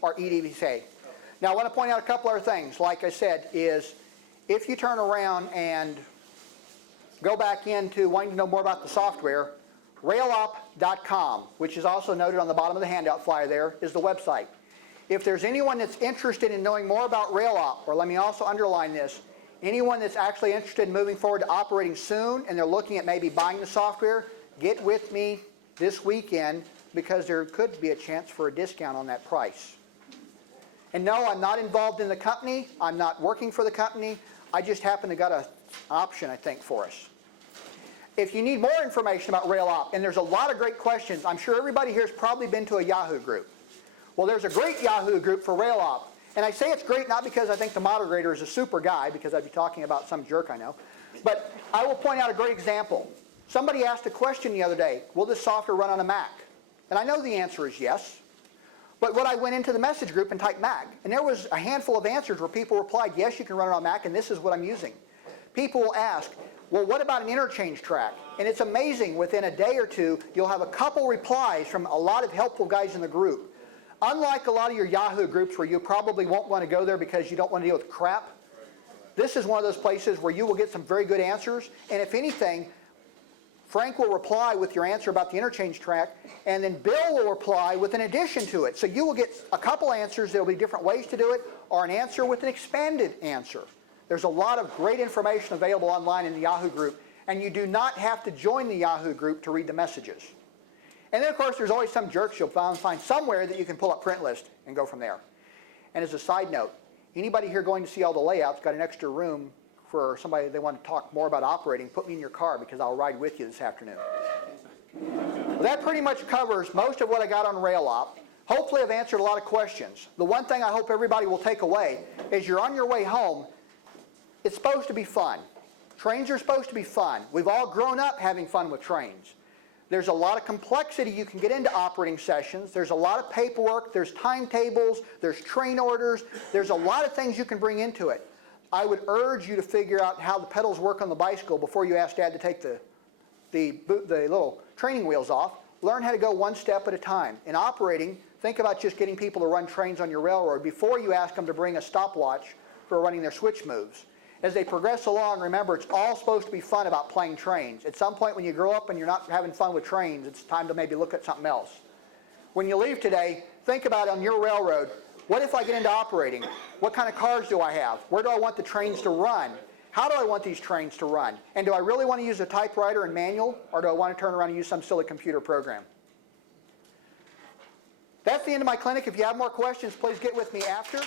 Or EDVC. Now I want to point out a couple other things. Like I said, is if you turn around and go back into wanting to know more about the software, RailOp.com, which is also noted on the bottom of the handout flyer there, is the website. If there's anyone that's interested in knowing more about RailOp, or let me also underline this, anyone that's actually interested in moving forward to operating soon and they're looking at maybe buying the software, get with me this weekend because there could be a chance for a discount on that price. And no, I'm not involved in the company. I'm not working for the company. I just happen to got an option, I think, for us. If you need more information about RailOp, and there's a lot of great questions, I'm sure everybody here has probably been to a Yahoo group. Well, there's a great Yahoo group for RailOp. And I say it's great not because I think the moderator is a super guy, because I'd be talking about some jerk I know, but I will point out a great example. Somebody asked a question the other day, will this software run on a Mac? And I know the answer is yes. But what I went into the message group and typed Mac, and there was a handful of answers where people replied, yes, you can run it on Mac, and this is what I'm using. People will ask, well, what about an interchange track? And it's amazing, within a day or two, you'll have a couple replies from a lot of helpful guys in the group. Unlike a lot of your Yahoo groups where you probably won't want to go there because you don't want to deal with crap, this is one of those places where you will get some very good answers, and if anything, Frank will reply with your answer about the interchange track, and then Bill will reply with an addition to it. So you will get a couple answers. There will be different ways to do it, or an answer with an expanded answer. There's a lot of great information available online in the Yahoo group, and you do not have to join the Yahoo group to read the messages. And then, of course, there's always some jerks you'll find somewhere that you can pull up print list and go from there. And as a side note, anybody here going to see all the layouts got an extra room for somebody they want to talk more about operating, put me in your car because I'll ride with you this afternoon. Well, that pretty much covers most of what I got on RailOp. Hopefully I've answered a lot of questions. The one thing I hope everybody will take away is you're on your way home, it's supposed to be fun. Trains are supposed to be fun. We've all grown up having fun with trains. There's a lot of complexity you can get into operating sessions. There's a lot of paperwork, there's timetables, there's train orders, there's a lot of things you can bring into it. I would urge you to figure out how the pedals work on the bicycle before you ask Dad to take the little training wheels off. Learn how to go one step at a time. In operating, think about just getting people to run trains on your railroad before you ask them to bring a stopwatch for running their switch moves. As they progress along, remember, it's all supposed to be fun about playing trains. At some point when you grow up and you're not having fun with trains, it's time to maybe look at something else. When you leave today, think about on your railroad, what if I get into operating? What kind of cars do I have? Where do I want the trains to run? How do I want these trains to run? And do I really want to use a typewriter and manual, or do I want to turn around and use some silly computer program? That's the end of my clinic. If you have more questions, please get with me after.